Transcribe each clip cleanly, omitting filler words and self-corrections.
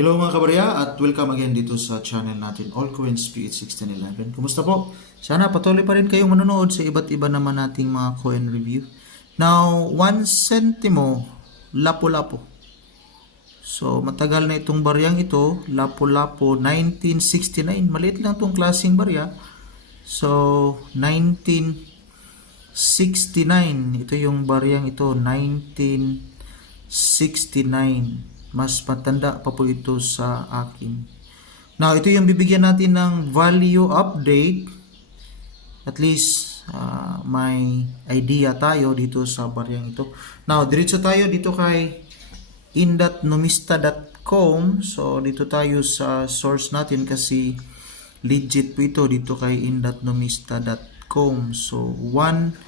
Hello mga kabarya at welcome again dito sa channel natin Allcoins PH 1611. Kumusta po? Sana patuloy pa rin kayong manonood sa iba't iba naman nating mga coin review. Now, 1 centimo, lapu-lapu. So, matagal na itong baryang ito, lapu-lapu 1969. Maliit lang itong klaseng barya. So, 1969. Ito yung baryang ito, 1969. Mas matanda pa po ito sa akin. Now, ito yung bibigyan natin ng value update. At least, may idea tayo dito sa baryang ito. Now, diretso tayo dito kay in.numista.com. So, dito tayo sa source natin kasi legit po ito dito kay in.numista.com. So, 1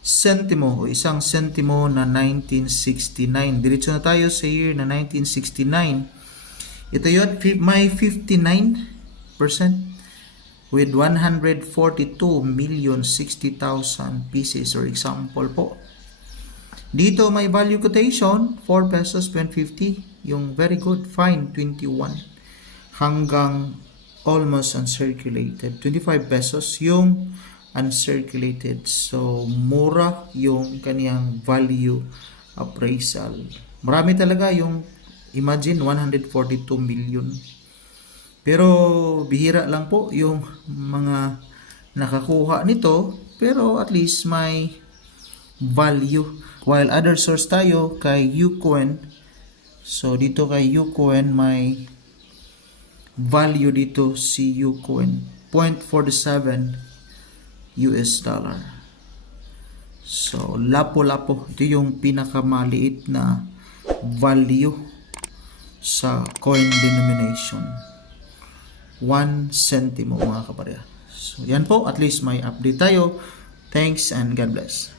centimo o 1 centimo na 1969. Diretso na tayo sa year na 1969. Ito yun, may 59% with 142,060,000 pieces or example po. Dito may value quotation 4 pesos 250, yung very good fine 21 hanggang almost uncirculated 25 pesos yung uncirculated. So, mura yung kaniyang value appraisal. Marami talaga yung, imagine, 142 million. Pero, bihira lang po yung mga nakakuha nito. Pero, at least may value. While other source tayo kay Ucoin. So, dito kay Ucoin may value dito si Ucoin. 0.47 US dollar. So, lapo-lapo. Ito yung pinakamaliit na value sa coin denomination. 1 centimo mga kabarya. So, yan po. At least may update tayo. Thanks and God bless.